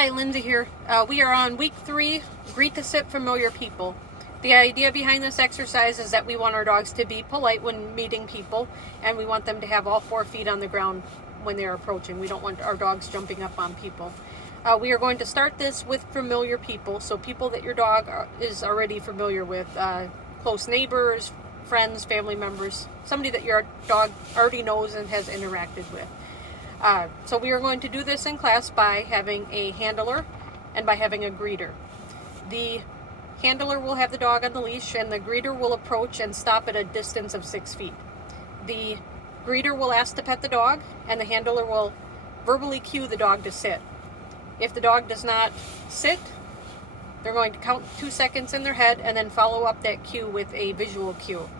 Hi, Lindsay here. We are on week 3, greet to sit familiar people. The idea behind this exercise is that we want our dogs to be polite when meeting people, and we want them to have all 4 feet on the ground when they're approaching. We don't want our dogs jumping up on people. We are going to start this with familiar people, so people that your dog is already familiar with, close neighbors, friends, family members, somebody that your dog already knows and has interacted with. So we are going to do this in class by having a handler and by having a greeter. The handler will have the dog on the leash, and the greeter will approach and stop at a distance of 6 feet. The greeter will ask to pet the dog, and the handler will verbally cue the dog to sit. If the dog does not sit, they're going to count 2 seconds in their head and then follow up that cue with a visual cue.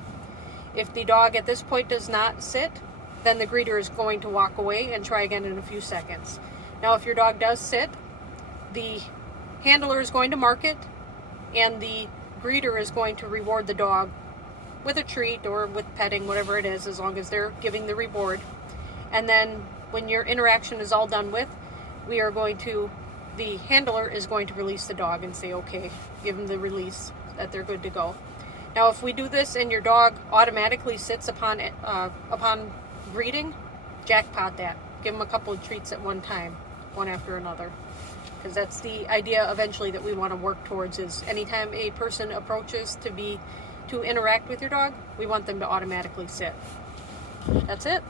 If the dog at this point does not sit, then the greeter is going to walk away and try again in a few seconds. Now, if your dog does sit, the handler is going to mark it, and the greeter is going to reward the dog with a treat or with petting, whatever it is, as long as they're giving the reward. And then when your interaction is all done with, the handler is going to release the dog and say, okay, give them the release that they're good to go. Now, if we do this and your dog automatically sits upon greeting, jackpot that. Give them a couple of treats at one time, one after another. Because that's the idea eventually that we want to work towards, is anytime a person approaches to interact with your dog, we want them to automatically sit. That's it.